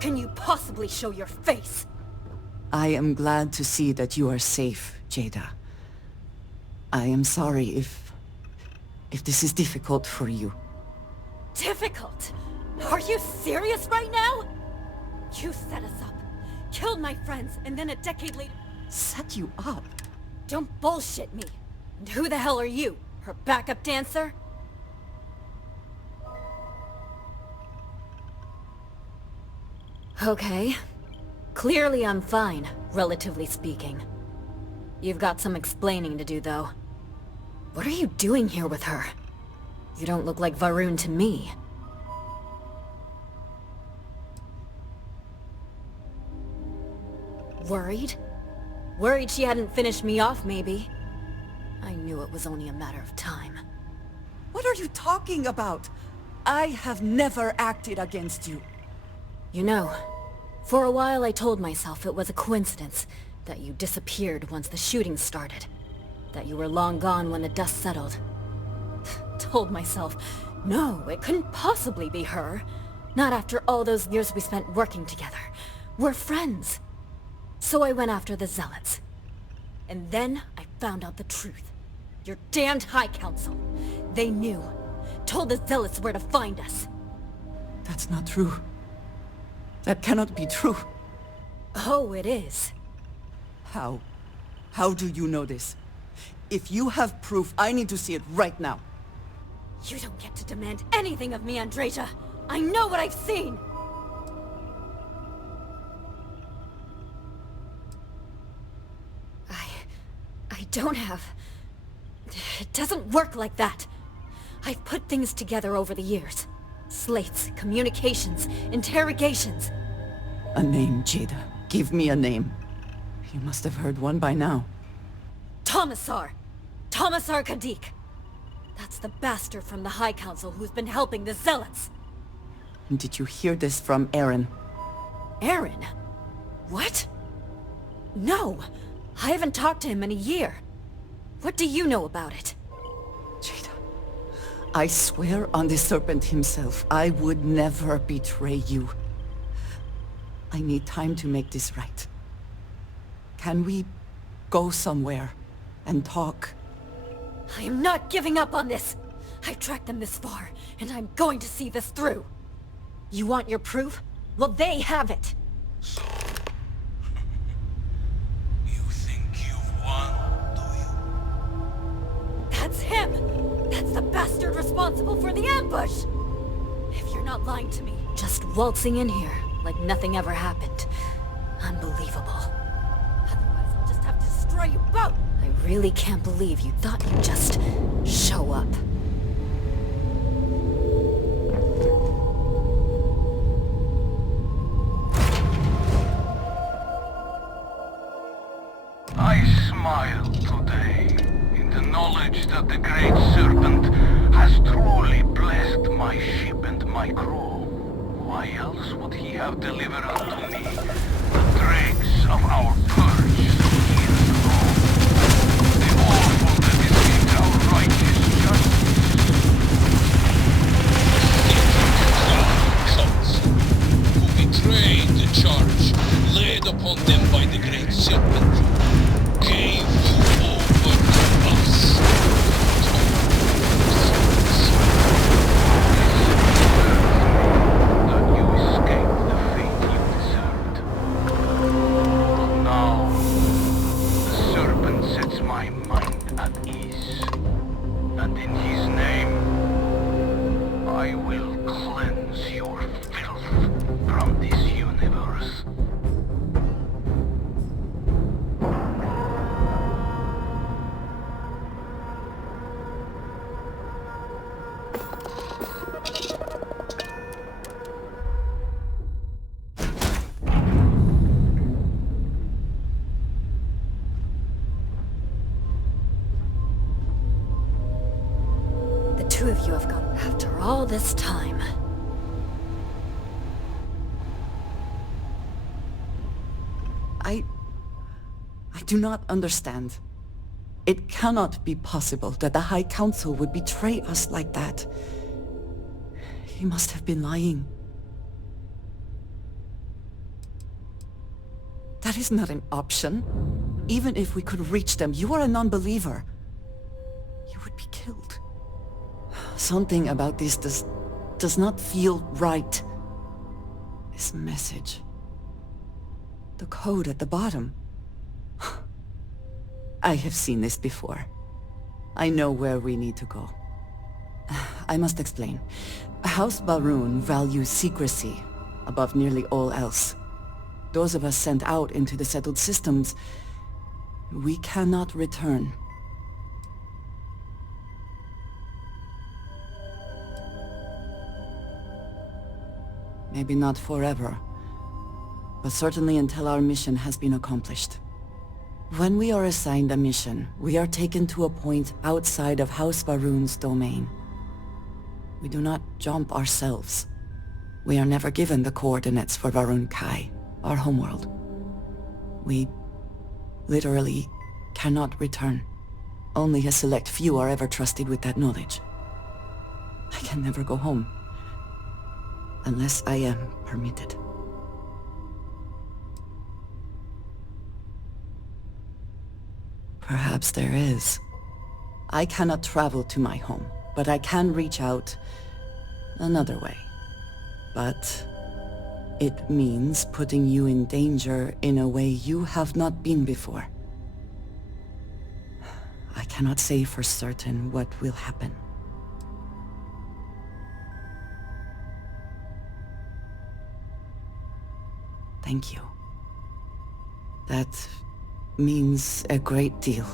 can you possibly show your face? I am glad to see that you are safe, Jada. I am sorry if this is difficult for you. Difficult? Are you serious right now? You set us up, killed my friends, and then a decade later... Set you up? Don't bullshit me. And who the hell are you? Her backup dancer? Okay. Clearly I'm fine, relatively speaking. You've got some explaining to do, though. What are you doing here with her? You don't look like Varun to me. Worried? Worried she hadn't finished me off, maybe. I knew it was only a matter of time. What are you talking about? I have never acted against you. You know, for a while I told myself it was a coincidence that you disappeared once the shooting started. That you were long gone when the dust settled. Told myself, no, it couldn't possibly be her. Not after all those years we spent working together. We're friends. So I went after the Zealots. And then I found out the truth. Your damned High Council. They knew. Told the Zealots where to find us. That's not true. That cannot be true. Oh, it is. How? How do you know this? If you have proof, I need to see it right now. You don't get to demand anything of me, Andreja. I know what I've seen! I don't have... It doesn't work like that. I've put things together over the years. Slates, communications, interrogations. A name, Jada. Give me a name. You must have heard one by now. Tomasar! Tomasar Kadik! That's the bastard from the High Council who's been helping the Zealots! Did you hear this from Aaron? Aaron? What? No! I haven't talked to him in a year. What do you know about it? Jada, I swear on the Serpent himself, I would never betray you. I need time to make this right. Can we go somewhere and talk? I am not giving up on this! I've tracked them this far, and I'm going to see this through. You want your proof? Well, they have it! So... you think you've won, do you? That's him! That's the bastard responsible for the ambush! If you're not lying to me, just waltzing in here like nothing ever happened. Unbelievable. Otherwise, I'll just have to destroy you both! I really can't believe you thought you'd just show up. I smile today in the knowledge that the Great Serpent has truly blessed my ship and my crew. Why else would he have delivered unto me the dregs of our purge years ago? The awful that escaped our righteous justice. Who betrayed the charge laid upon them by the Great Serpent, gave you over to us. That you escaped the fate you deserved. But now, the Serpent sets my mind at ease. And in his name, I will cleanse your filth from this universe. The two of you have gone after all this time. I do not understand. It cannot be possible that the High Council would betray us like that. He must have been lying. That is not an option. Even if we could reach them, you are a non-believer. You would be killed. Something about this does not feel right. This message. The code at the bottom. I have seen this before. I know where we need to go. I must explain. House Baroon values secrecy above nearly all else. Those of us sent out into the settled systems, we cannot return. Maybe not forever, but certainly until our mission has been accomplished. When we are assigned a mission, we are taken to a point outside of House Baroon's domain. We do not jump ourselves. We are never given the coordinates for Varun Kai, our homeworld. We literally cannot return. Only a select few are ever trusted with that knowledge. I can never go home. Unless I am permitted. Perhaps there is. I cannot travel to my home, but I can reach out another way. But it means putting you in danger in a way you have not been before. I cannot say for certain what will happen. Thank you. That means a great deal.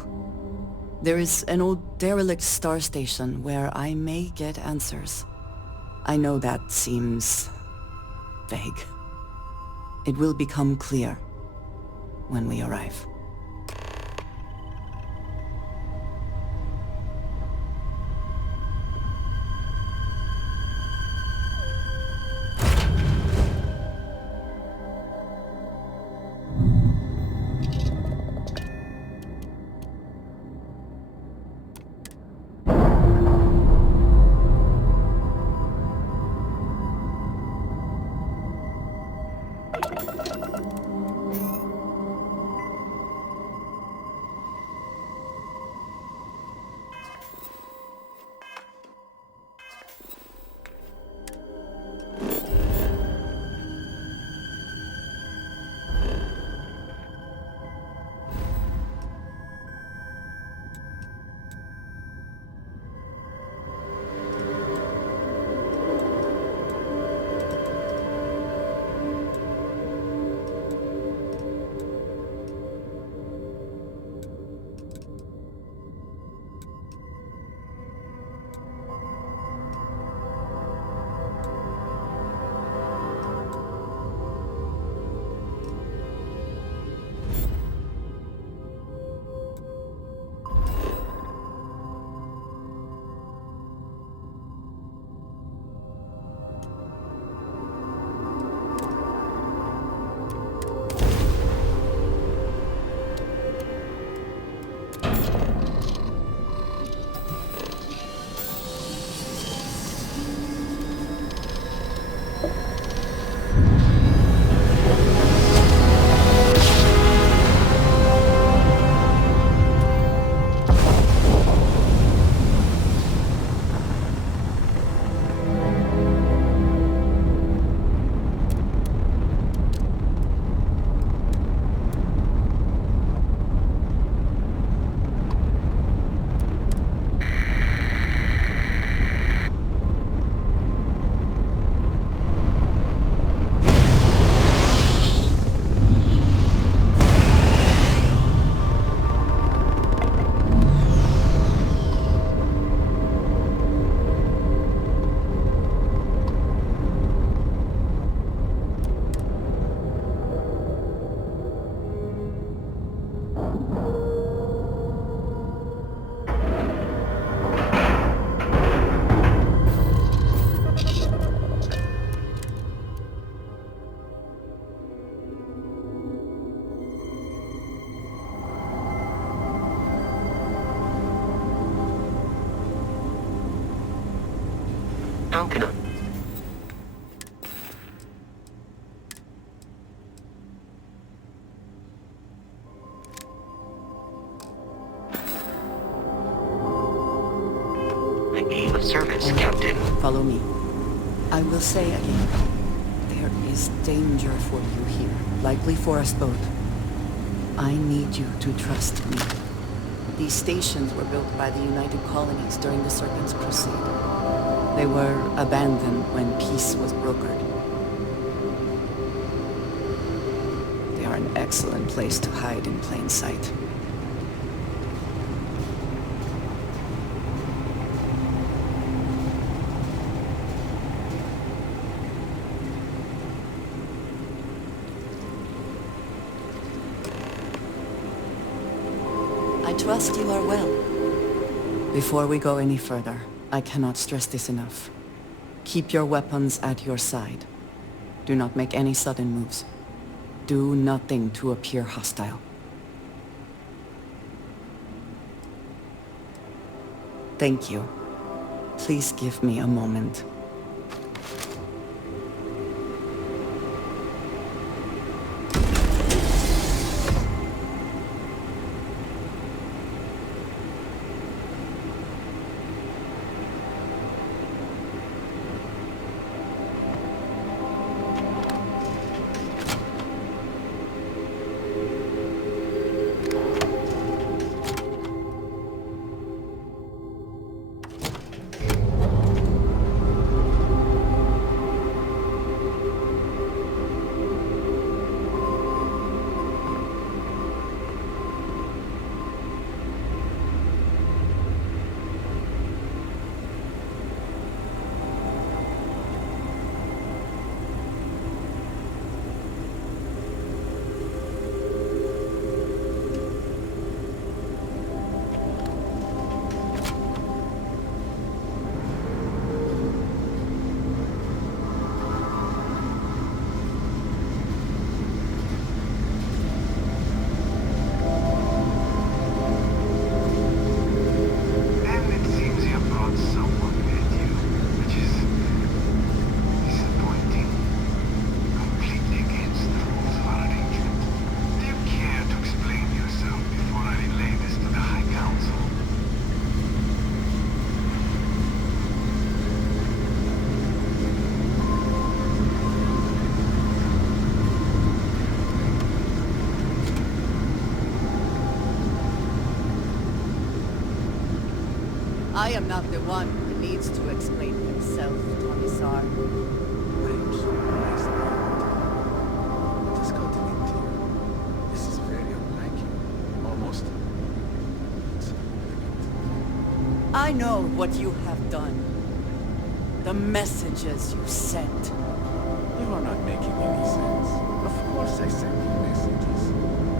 There is an old derelict star station where I may get answers. I know that seems vague. It will become clear when we arrive. Antenna. be of service, Captain. Follow me. I will say again, there is danger for you here, likely for us both. I need you to trust me. These stations were built by the United Colonies during the Serpent's Crusade. They were abandoned when peace was brokered. They are an excellent place to hide in plain sight. I trust you are well. Before we go any further, I cannot stress this enough. Keep your weapons at your side. Do not make any sudden moves. Do nothing to appear hostile. Thank you. Please give me a moment. I am not the one who needs to explain himself, Commissar. I'm surprised. What has gotten into you? This is very unlike you. Almost. I know what you have done. The messages you sent. You are not making any sense. Of course I send you messages.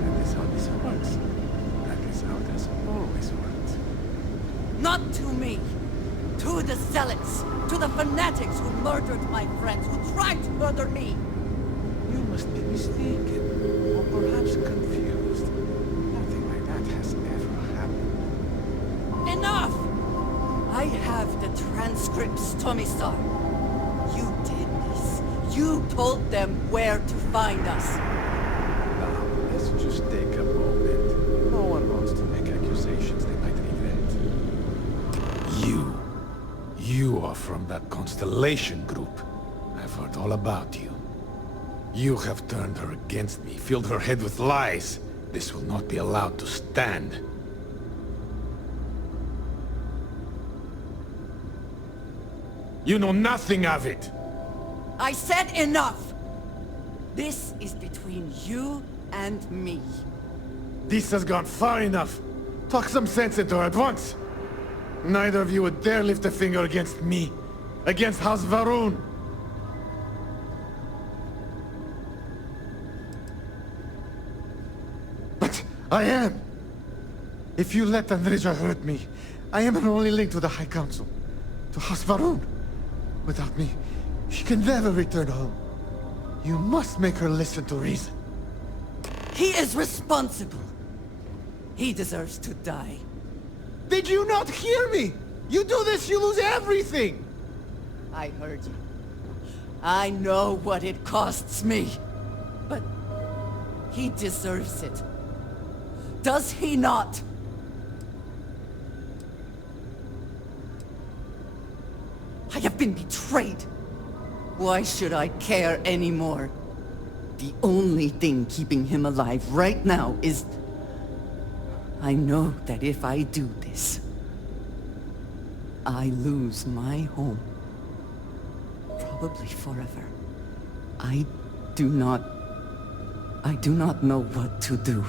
That is how this works. That is how it has always worked. Not to me. To the zealots. To the fanatics who murdered my friends, who tried to murder me. You must be mistaken. Or perhaps confused. Nothing like that has ever happened. Enough! I have the transcripts, Commissar. You did this. You told them where to find us. Now, let's just take a moment. No one wants to make accusations they might regret. You are from that Constellation group. I've heard all about you. You have turned her against me, filled her head with lies. This will not be allowed to stand. You know nothing of it! I said enough! This is between you and me. This has gone far enough. Talk some sense into her at once. Neither of you would dare lift a finger against me. Against House Varun. But I am. If you let Andreja hurt me, I am an only link to the High Council. To House Varun. Without me, she can never return home. You must make her listen to reason. He is responsible. He deserves to die. Did you not hear me? You do this, you lose everything! I heard you. I know what it costs me. But he deserves it. Does he not? I have been betrayed. Why should I care anymore? The only thing keeping him alive right now is... I know that if I do this, I lose my home. Probably forever. I do not know what to do.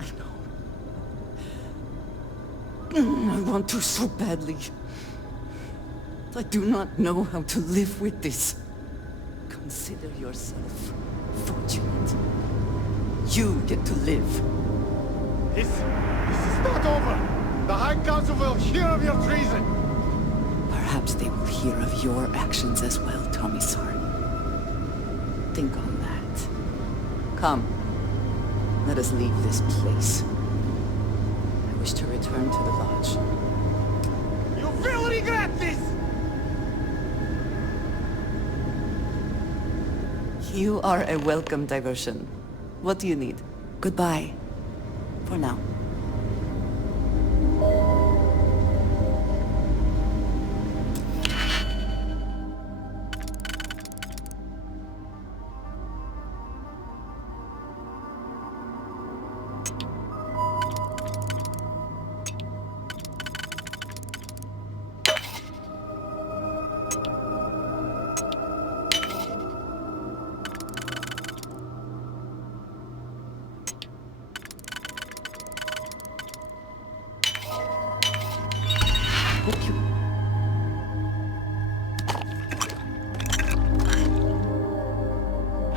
I know. I want to so badly. I do not know how to live with this. Consider yourself fortunate. You get to live. This is not over. The High Council will hear of your treason. Perhaps they will hear of your actions as well, Tomisar. Think on that. Come. Let us leave this place. I wish to return to the lodge. You will regret this! You are a welcome diversion. What do you need? Goodbye. For now. Thank you.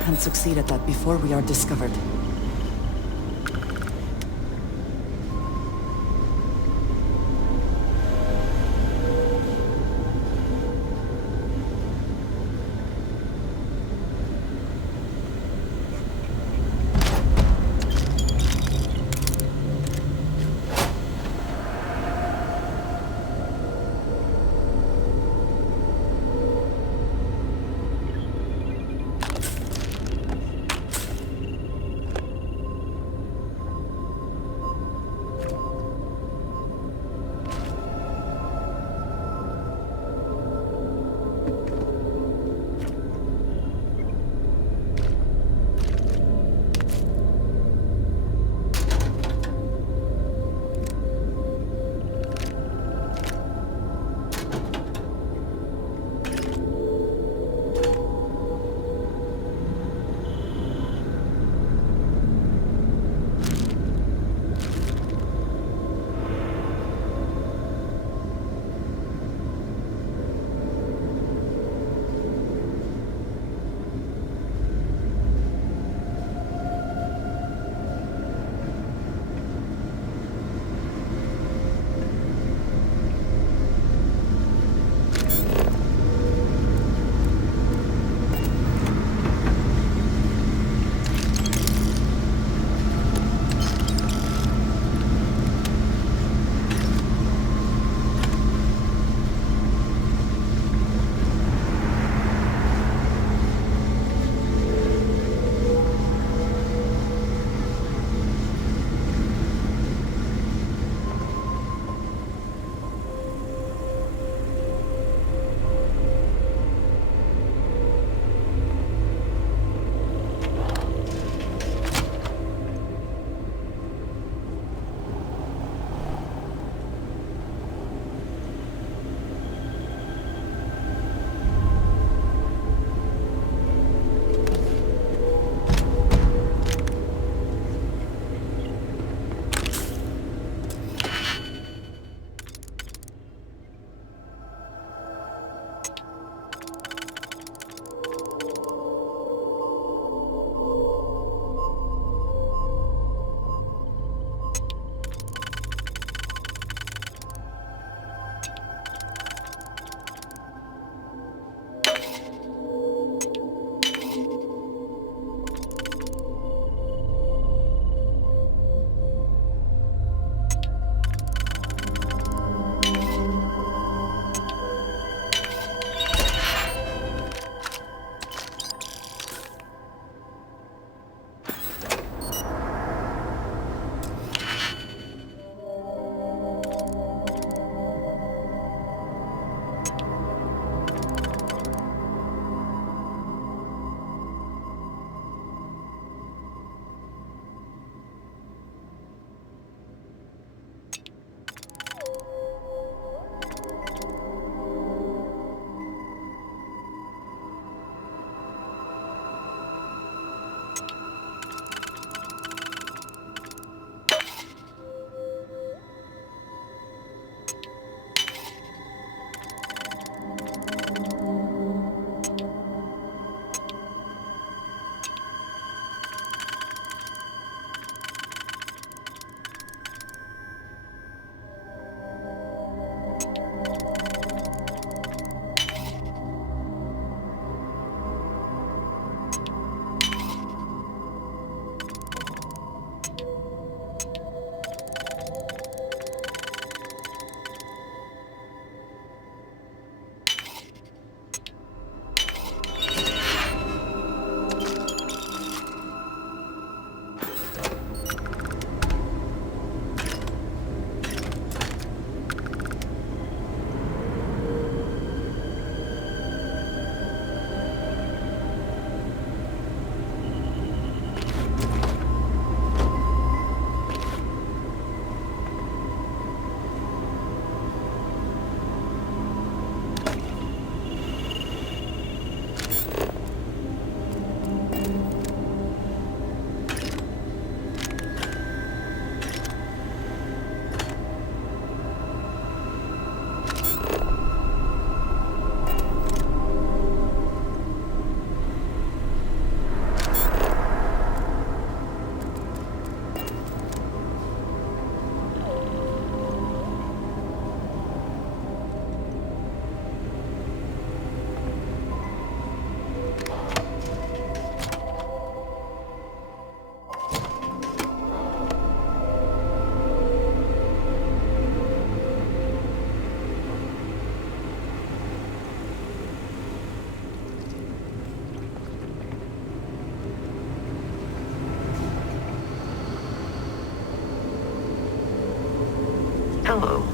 Can't succeed at that before we are discovered. Hello.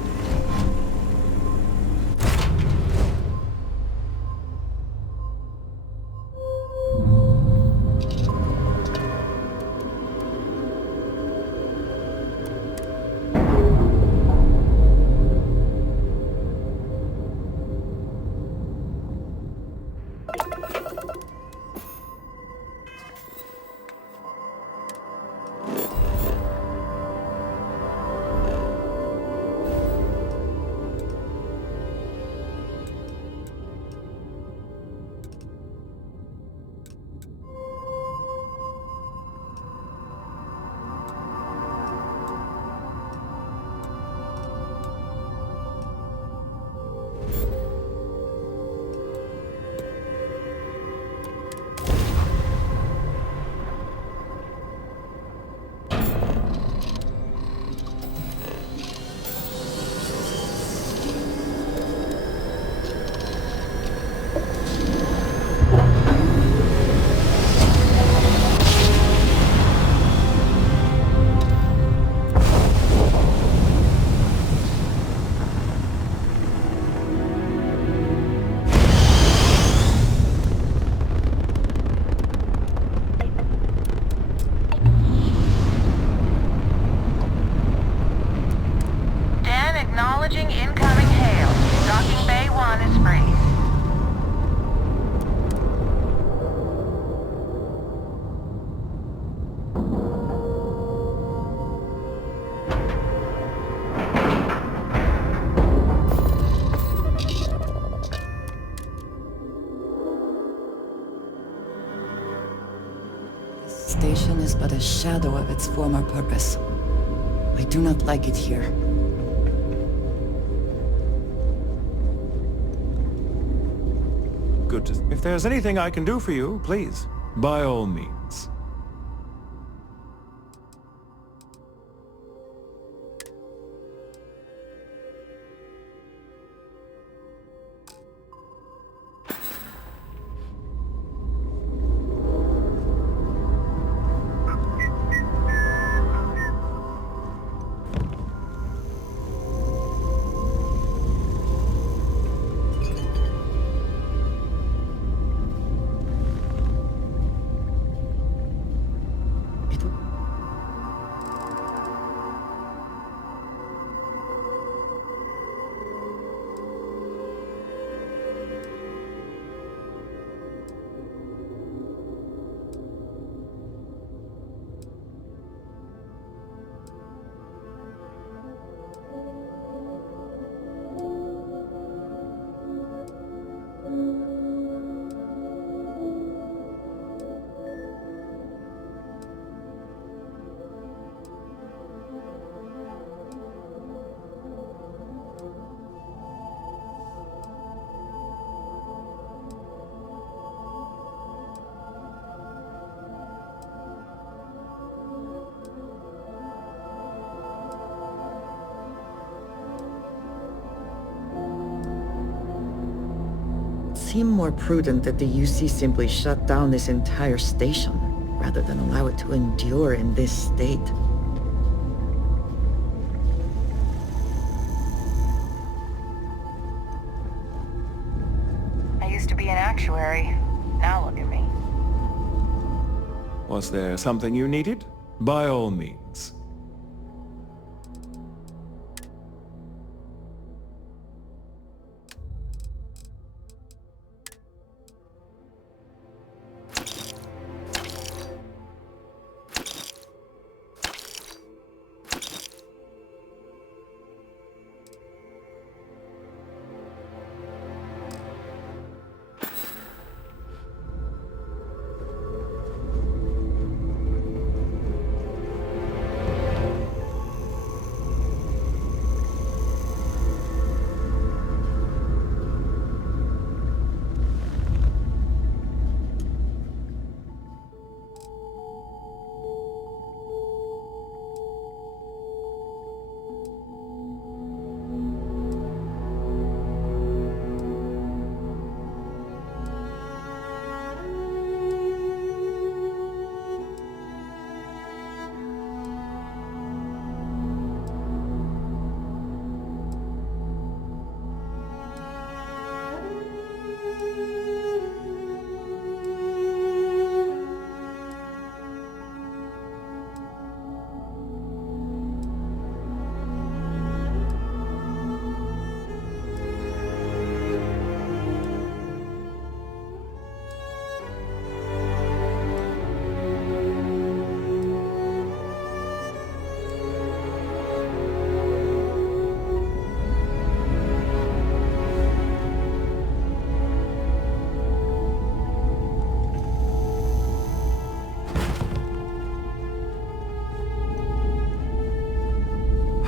Acknowledging incoming hail. Docking Bay 1 is free. This station is but a shadow of its former purpose. I do not like it here. Good. If there's anything I can do for you, please, by all means. It seemed more prudent that the UC simply shut down this entire station, rather than allow it to endure in this state. I used to be an actuary. Now look at me. Was there something you needed? By all means.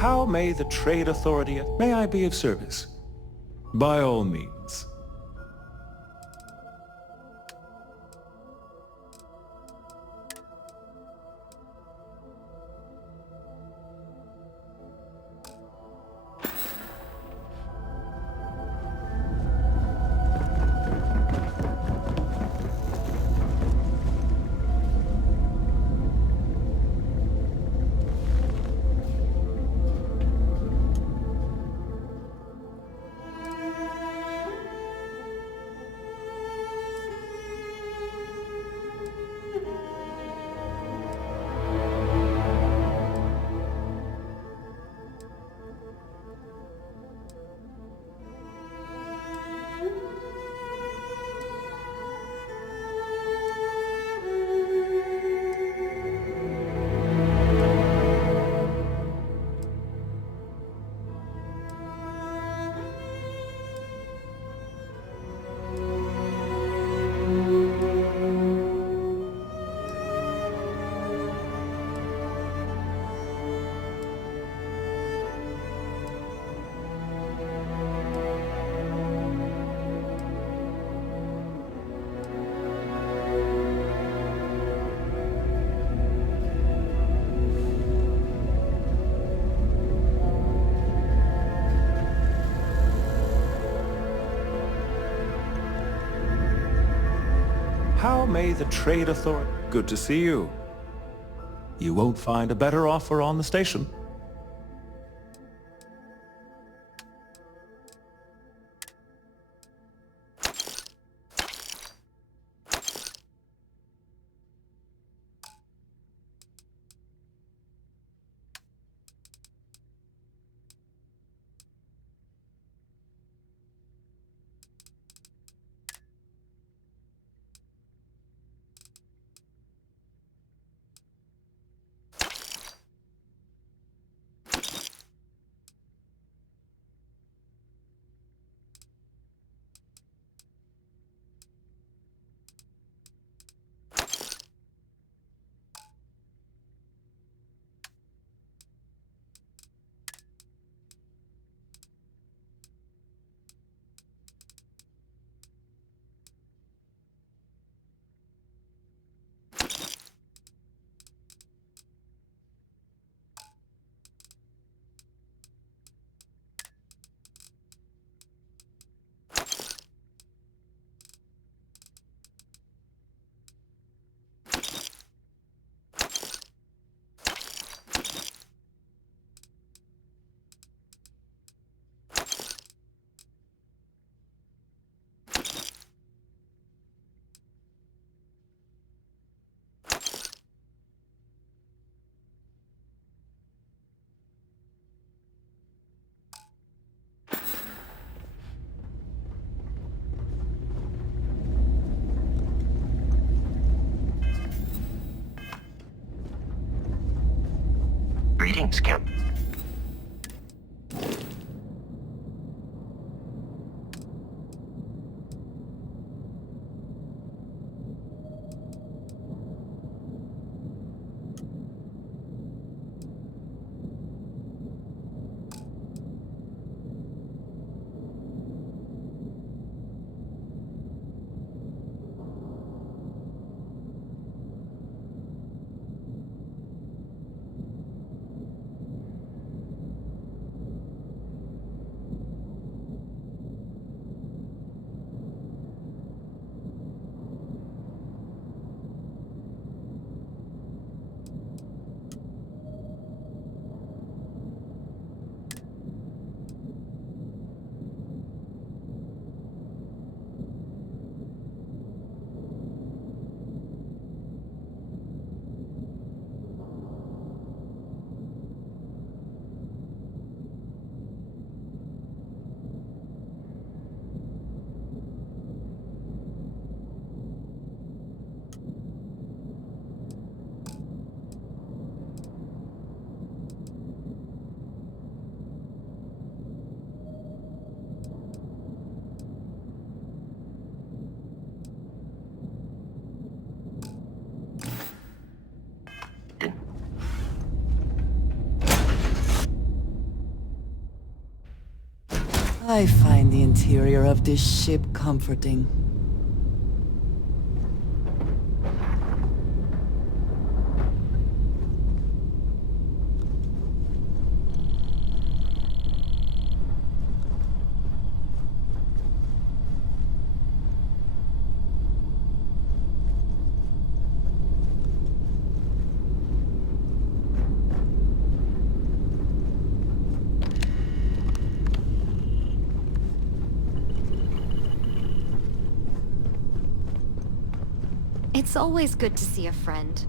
How may the Trade Authority... May I be of service? By all means. How may the Trade Authority... Good to see you. You won't find a better offer on the station. Greetings, Captain. I find the interior of this ship comforting. It's always good to see a friend.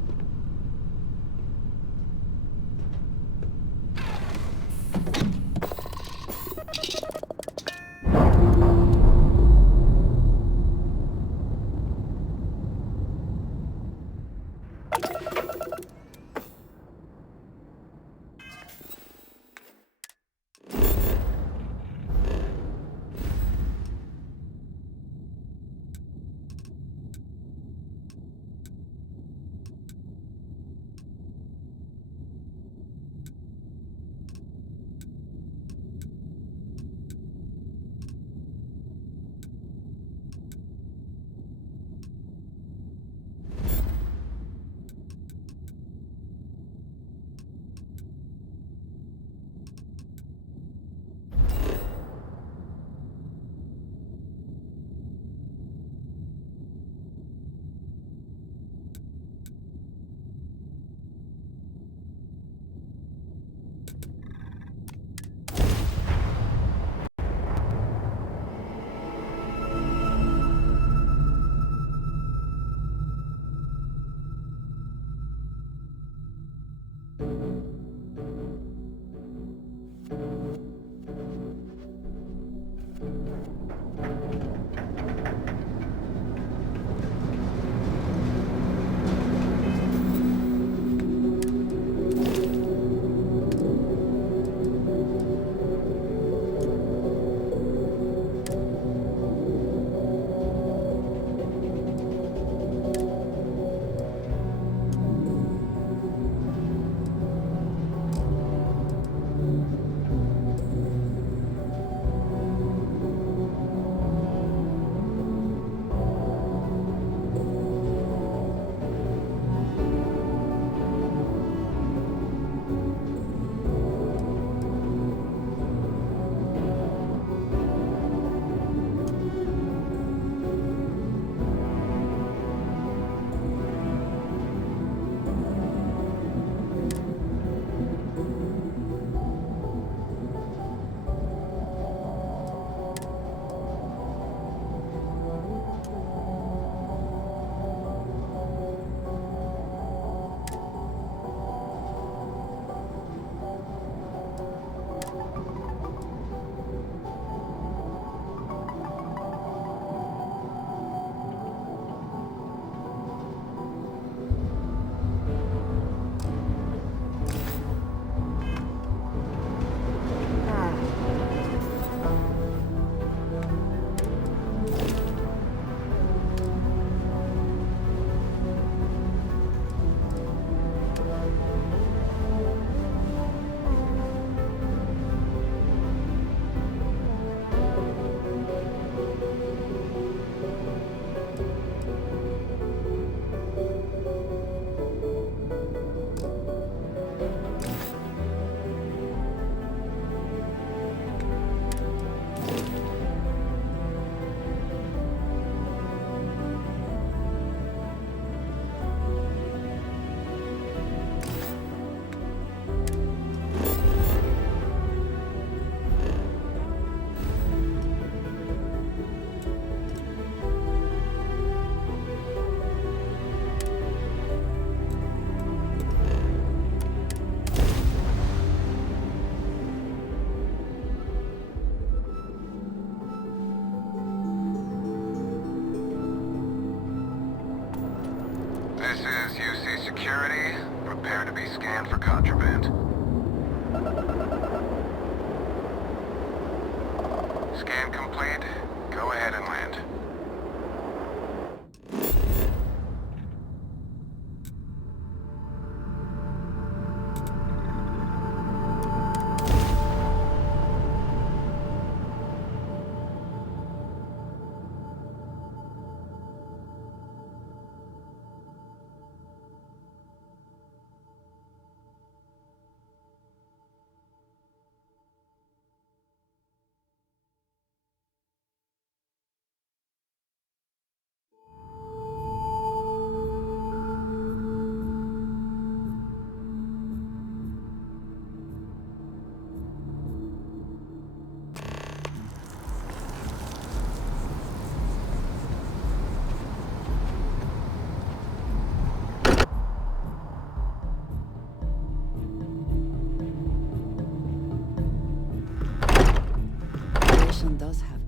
This is UC Security. Prepare to be scanned for contraband. Scan complete. Go ahead and land. station does have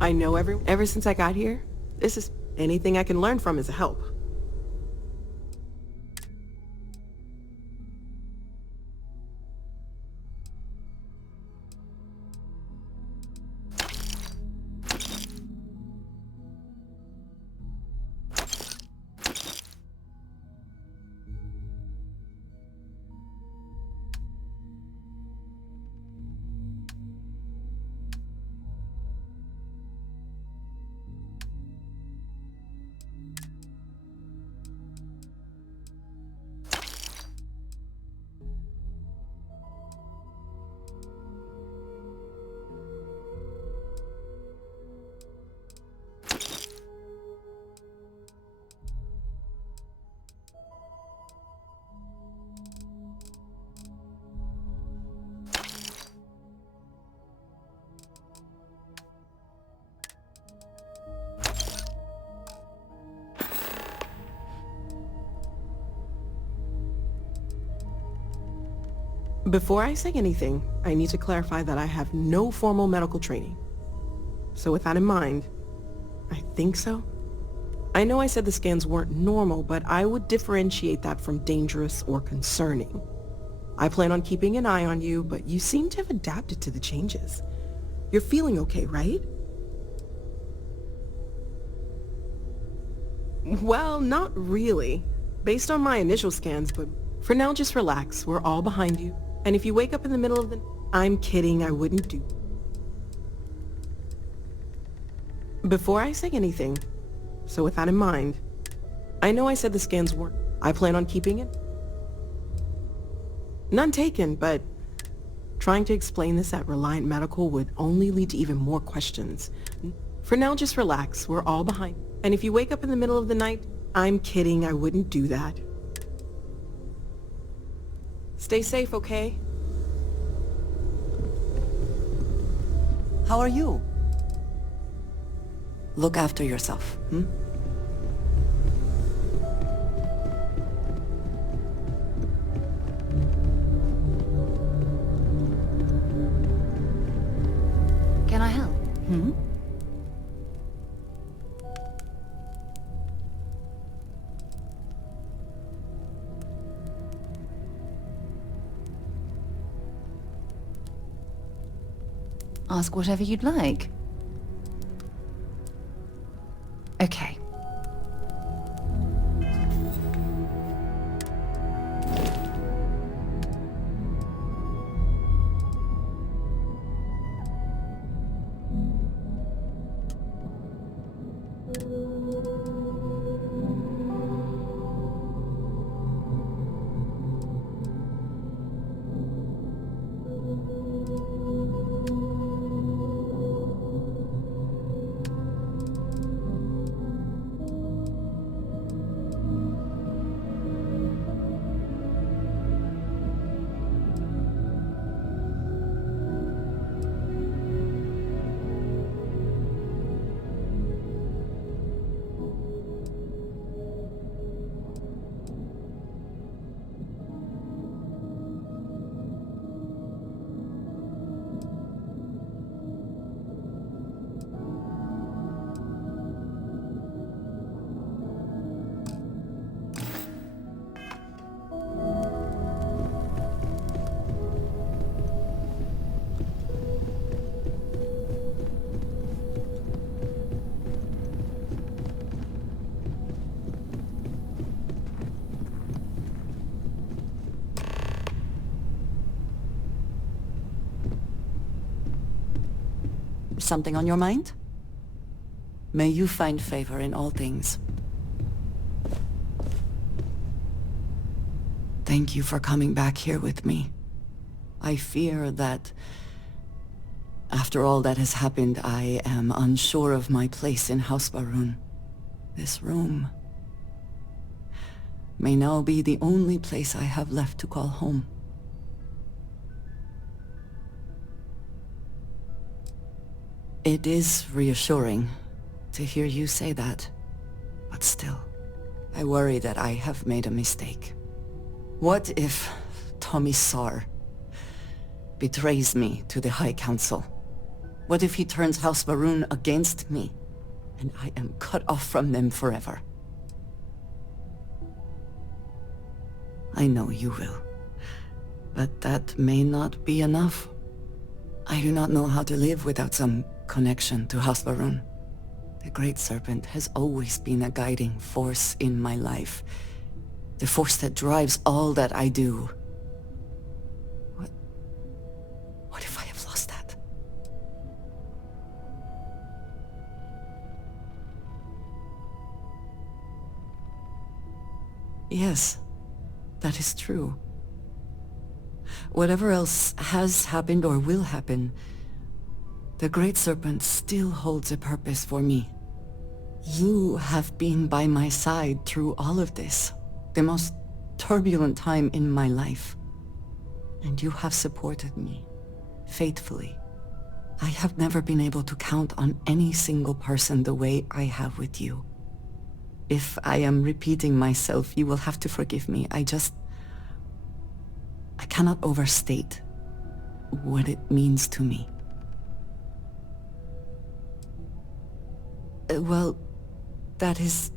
I know ever since I got here, this is anything I can learn from is a help. Before I say anything, I need to clarify that I have no formal medical training. So with that in mind, I think so. I know I said the scans weren't normal, but I would differentiate that from dangerous or concerning. I plan on keeping an eye on you, but you seem to have adapted to the changes. You're feeling okay, right? Well, not really. Based on my initial scans, but for now just relax. We're all behind you. And if you wake up in the middle of the... I'm kidding, I wouldn't do... Before I say anything, so with that in mind, I know I said the scans weren't... I plan on keeping it. None taken, but trying to explain this at Reliant Medical would only lead to even more questions. For now, just relax. We're all behind. And if you wake up in the middle of the night, I'm kidding, I wouldn't do that. Stay safe, okay? How are you? Look after yourself, hmm? Can I help? Hmm? Ask whatever you'd like. Okay. Something on your mind? May you find favor in all things. Thank you for coming back here with me. I fear that after all that has happened, I am unsure of my place in House Barun. This room may now be the only place I have left to call home. It is reassuring to hear you say that, but still, I worry that I have made a mistake. What if Tomisar betrays me to the High Council? What if he turns House Varun against me, and I am cut off from them forever? I know you will, but that may not be enough. I do not know how to live without some connection to House Varun. The Great Serpent has always been a guiding force in my life. The force that drives all that I do. What if I have lost that? Yes, that is true. Whatever else has happened or will happen, the Great Serpent still holds a purpose for me. You have been by my side through all of this, the most turbulent time in my life. And you have supported me, faithfully. I have never been able to count on any single person the way I have with you. If I am repeating myself, you will have to forgive me. I cannot overstate what it means to me. Well, that is...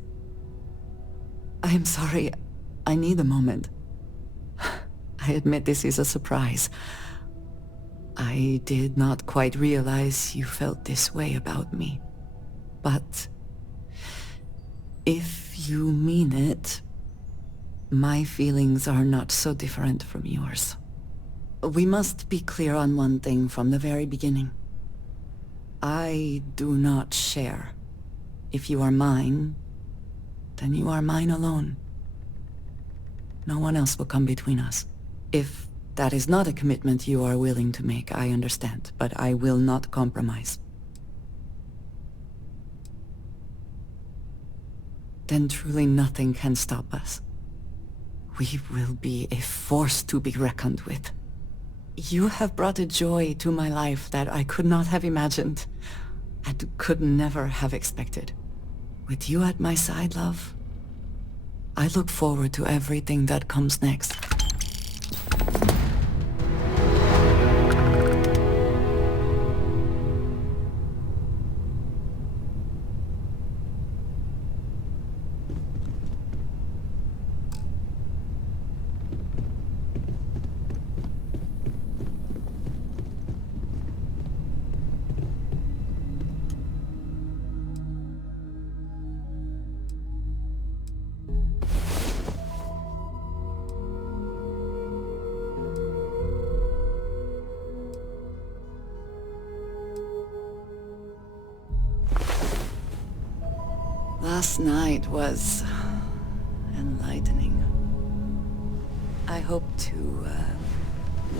I am sorry. I need a moment. I admit this is a surprise. I did not quite realize you felt this way about me. But if you mean it, my feelings are not so different from yours. We must be clear on one thing from the very beginning. I do not share. If you are mine, then you are mine alone. No one else will come between us. If that is not a commitment you are willing to make, I understand, but I will not compromise. Then truly nothing can stop us. We will be a force to be reckoned with. You have brought a joy to my life that I could not have imagined, and could never have expected. With you at my side, love, I look forward to everything that comes next. Last night was enlightening. I hope to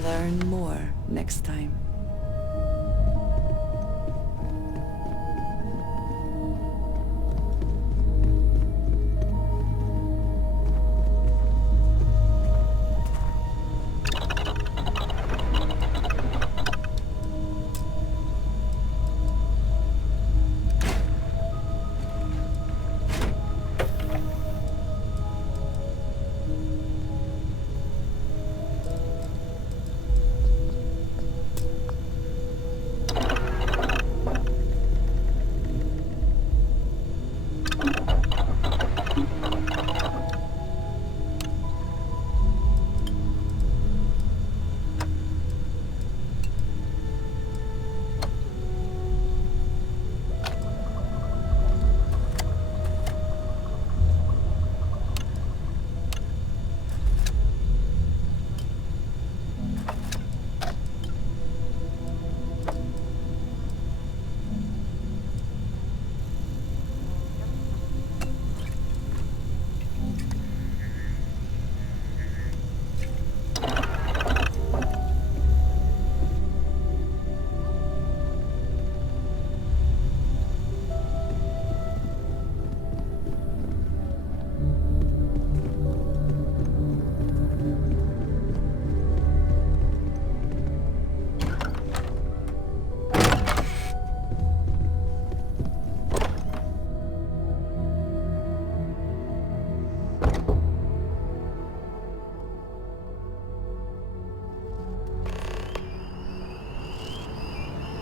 learn more next time.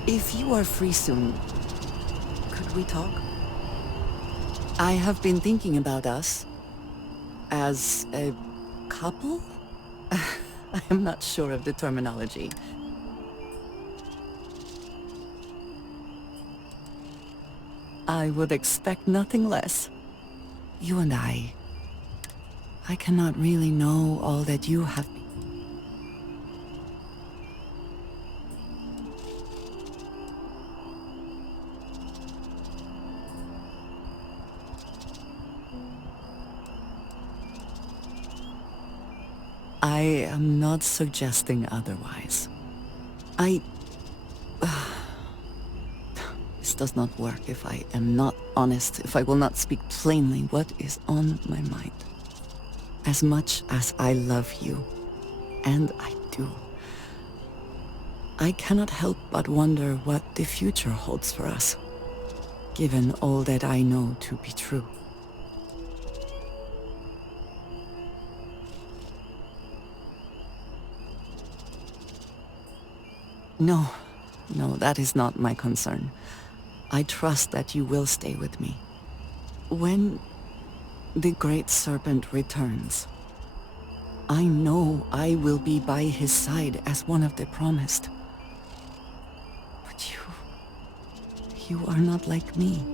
If you are free soon, could we talk? I have been thinking about us as a couple? I am not sure of the terminology. I would expect nothing less. You and I cannot really know all that you have been. I am not suggesting otherwise. This does not work if I am not honest, if I will not speak plainly what is on my mind. As much as I love you, and I do, I cannot help but wonder what the future holds for us, given all that I know to be true. No, that is not my concern. I trust that you will stay with me. When the Great Serpent returns, I know I will be by his side as one of the promised. But you are not like me.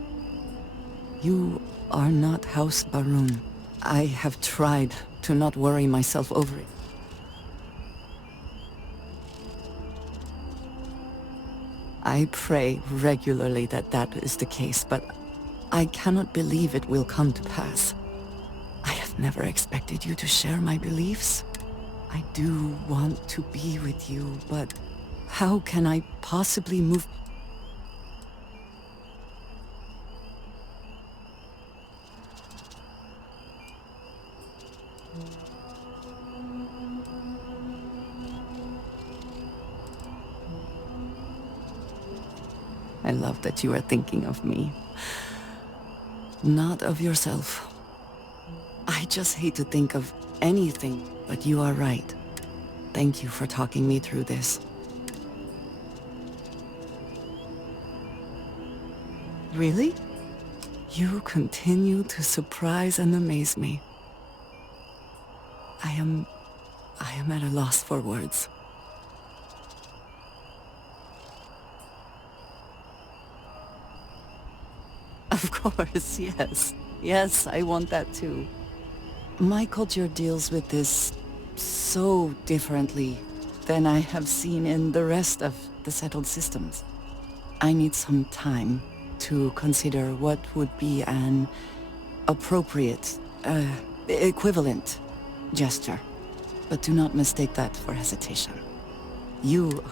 You are not House Baroon. I have tried to not worry myself over it. I pray regularly that is the case, but I cannot believe it will come to pass. I have never expected you to share my beliefs. I do want to be with you, but how can I possibly move? I love that you are thinking of me, not of yourself. I just hate to think of anything, but you are right. Thank you for talking me through this. Really? You continue to surprise and amaze me. I am at a loss for words. Of course, yes. Yes, I want that too. My culture deals with this so differently than I have seen in the rest of the settled systems. I need some time to consider what would be an appropriate, equivalent gesture. But do not mistake that for hesitation. You...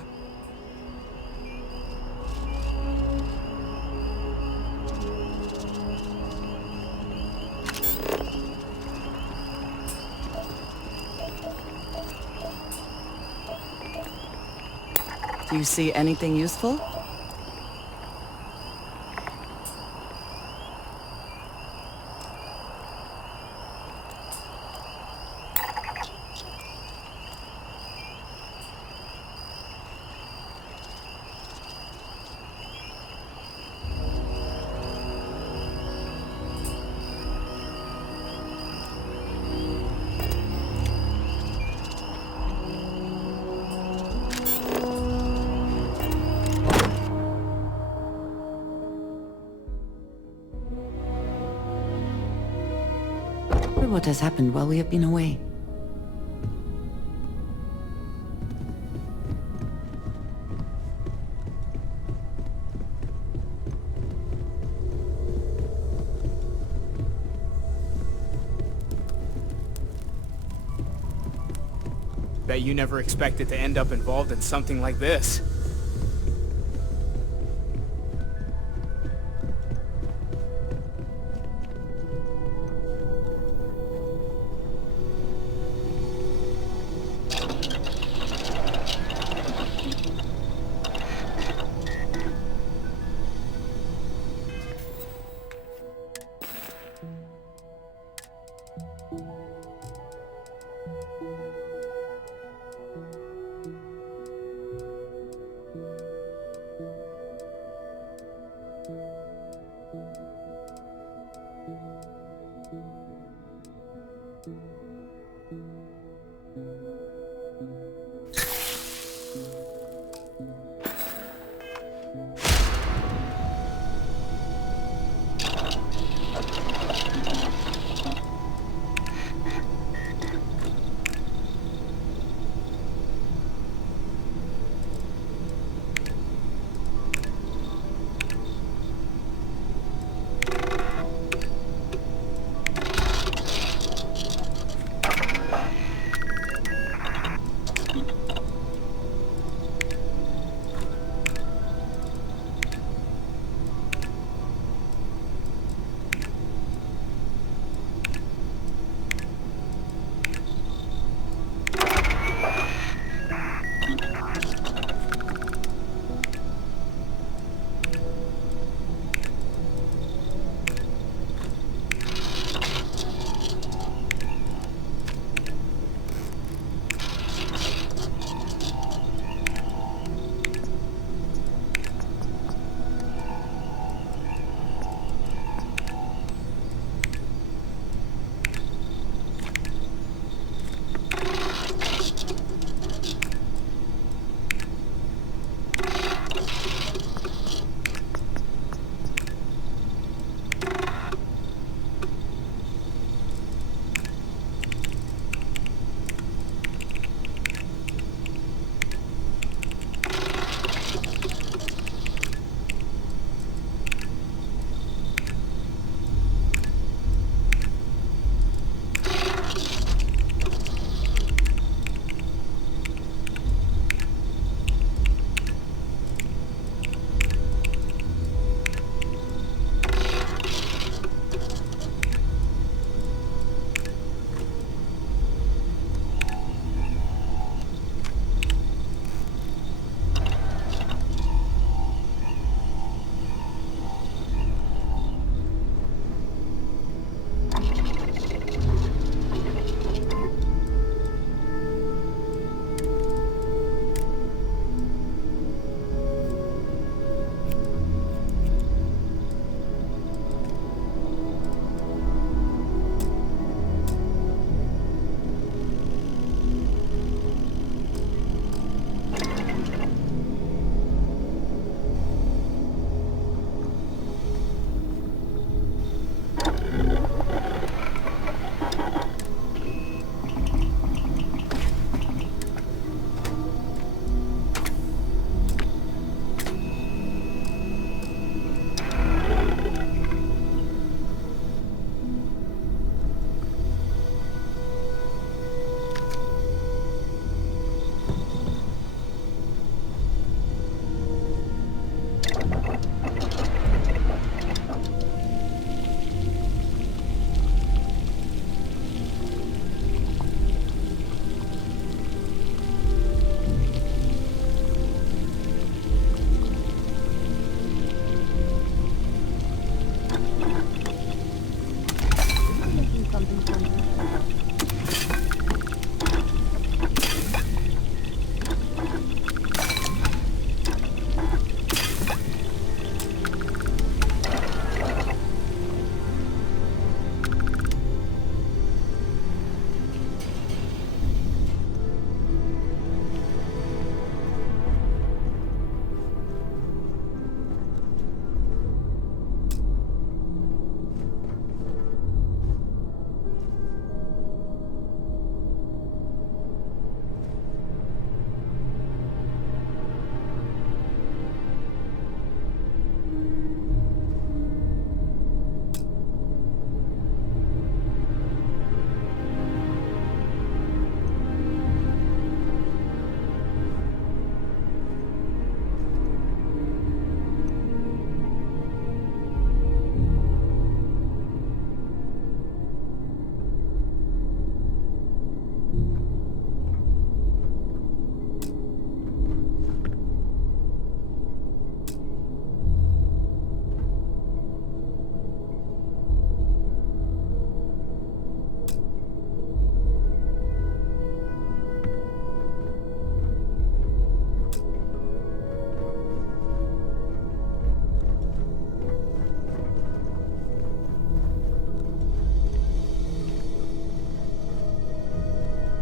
Do you see anything useful? What has happened while we have been away? Bet you never expected to end up involved in something like this.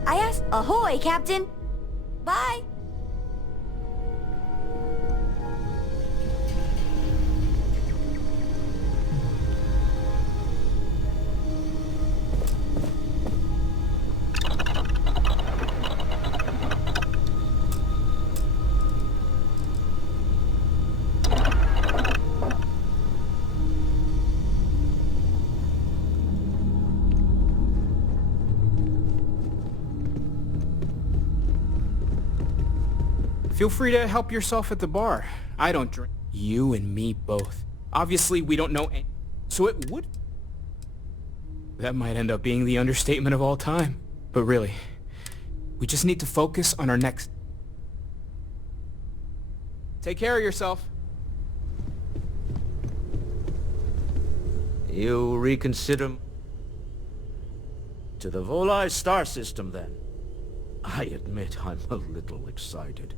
I asked... Ahoy, Captain! Bye! Feel free to help yourself at the bar. I don't drink. You and me both. Obviously, we don't know any... So it would... That might end up being the understatement of all time. But really, we just need to focus on our next... Take care of yourself. You reconsider... To the Volai star system, then. I admit I'm a little excited.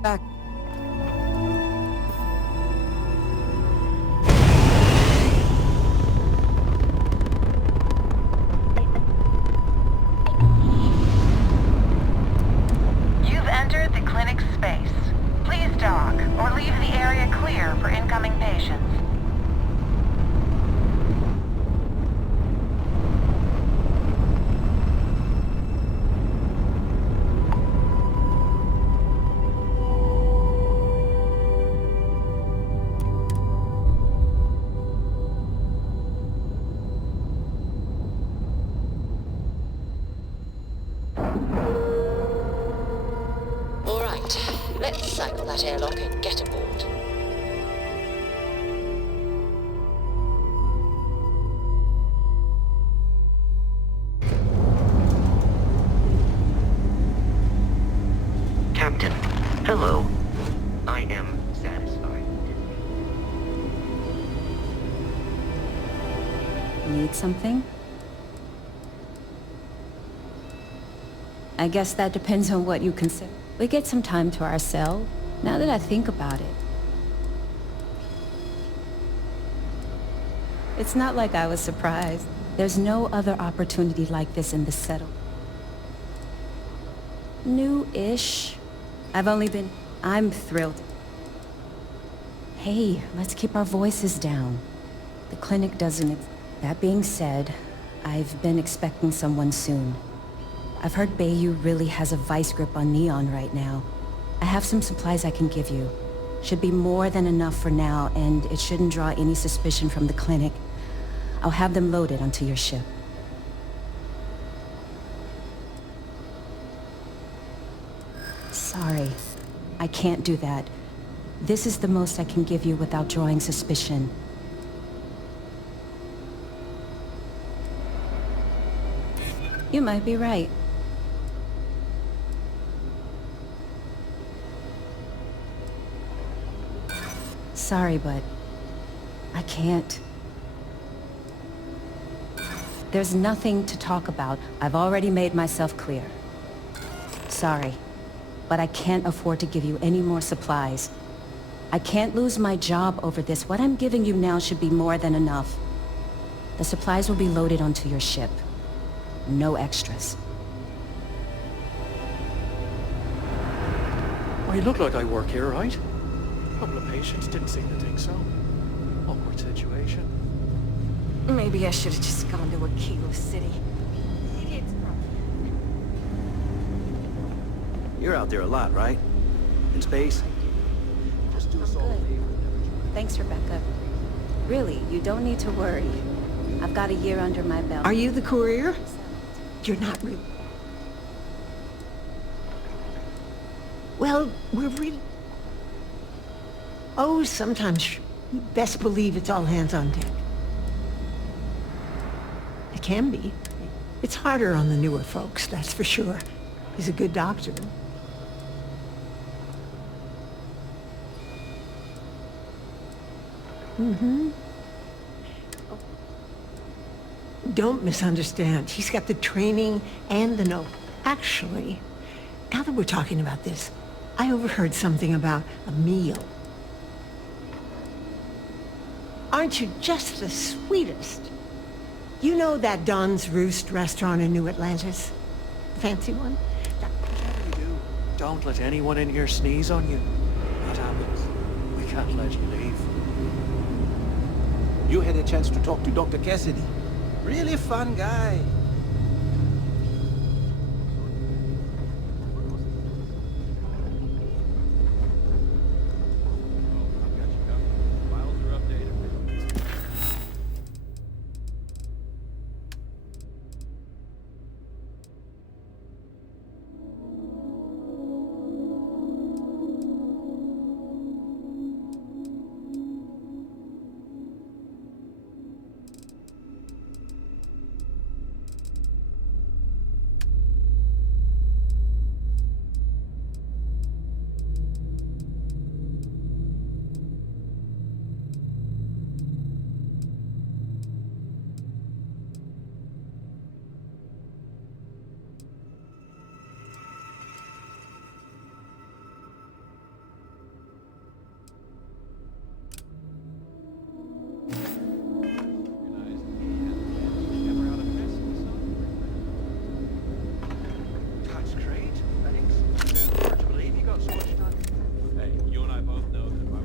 Back. You've entered the clinic's space. Please dock, or leave the area clear for incoming patients. All right, let's cycle that airlock and get aboard. Captain, hello. I am satisfied. Need something? I guess that depends on what you consider. We get some time to ourselves, now that I think about it. It's not like I was surprised. There's no other opportunity like this in the settle. New-ish. I'm thrilled. Hey, let's keep our voices down. The clinic doesn't... That being said, I've been expecting someone soon. I've heard Bayu really has a vice grip on Neon right now. I have some supplies I can give you. Should be more than enough for now, and it shouldn't draw any suspicion from the clinic. I'll have them loaded onto your ship. Sorry, I can't do that. This is the most I can give you without drawing suspicion. You might be right. Sorry, but I can't. There's nothing to talk about. I've already made myself clear. Sorry, but I can't afford to give you any more supplies. I can't lose my job over this. What I'm giving you now should be more than enough. The supplies will be loaded onto your ship. No extras. I look like I work here, right? A couple of patients didn't seem to think so. Awkward situation. Maybe I should have just gone to a keyless city. Idiots. You're out there a lot, right? In space? Just do us all a favor. Thanks, Rebecca. Really, you don't need to worry. I've got a year under my belt. Are you the courier? You're not really... Well, we're really... Oh, sometimes you best believe it's all hands on deck. It can be. It's harder on the newer folks, that's for sure. He's a good doctor. Mm-hmm. Don't misunderstand. He's got the training and the know. Actually, now that we're talking about this, I overheard something about a meal. Aren't you just the sweetest? You know that Don's Roost restaurant in New Atlantis? Fancy one? Whatever you do, don't let anyone in here sneeze on you. That happens. We can't let you leave. You had a chance to talk to Dr. Cassidy. Really fun guy.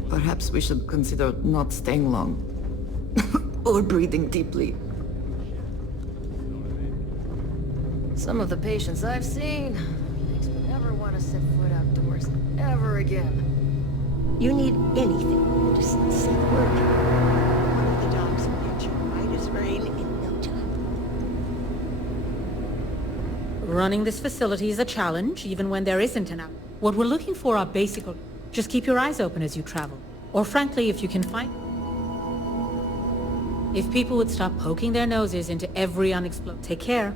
Perhaps we should consider not staying long. Or breathing deeply. Some of the patients I've seen makes me never want to set foot outdoors ever again. You need anything, just say the word. One of the dogs will get you right as rain in no time. Running this facility is a challenge, even when there isn't an app. What we're looking for are basic... Just keep your eyes open as you travel. Or frankly, if you can find... If people would stop poking their noses into every unexploded... Take care.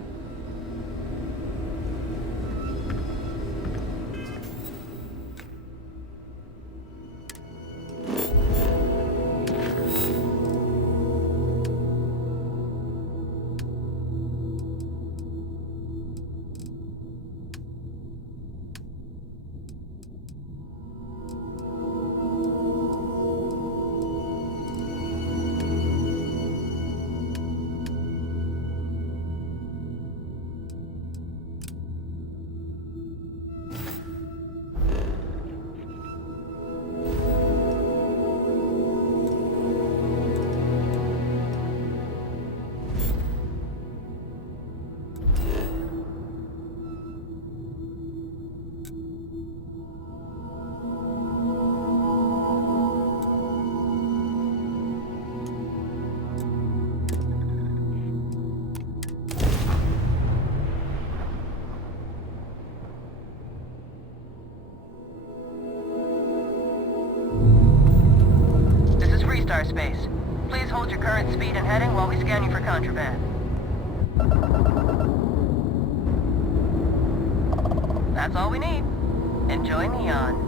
Space. Please hold your current speed and heading while we scan you for contraband. That's all we need. Enjoy Neon.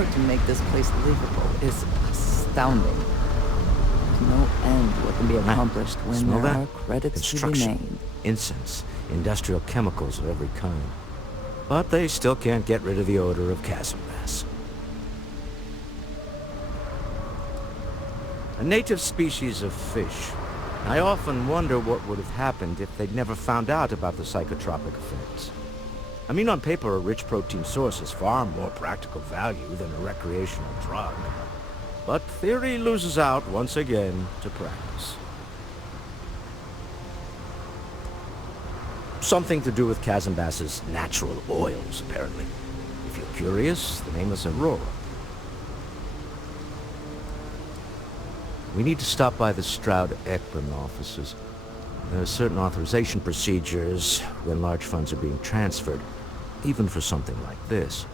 effort to make this place livable is astounding. There's no end to what can be accomplished when Smell there that? are credits to be Construction, made. incense, industrial chemicals of every kind. But they still can't get rid of the odor of chasm gas. A native species of fish. I often wonder what would have happened if they'd never found out about the psychotropic effects. I mean, on paper, a rich protein source is far more practical value than a recreational drug. But theory loses out once again to practice. Something to do with chasm bass's natural oils, apparently. If you're curious, the name is Aurora. We need to stop by the Stroud-Ekman offices. There are certain authorization procedures when large funds are being transferred, even for something like this.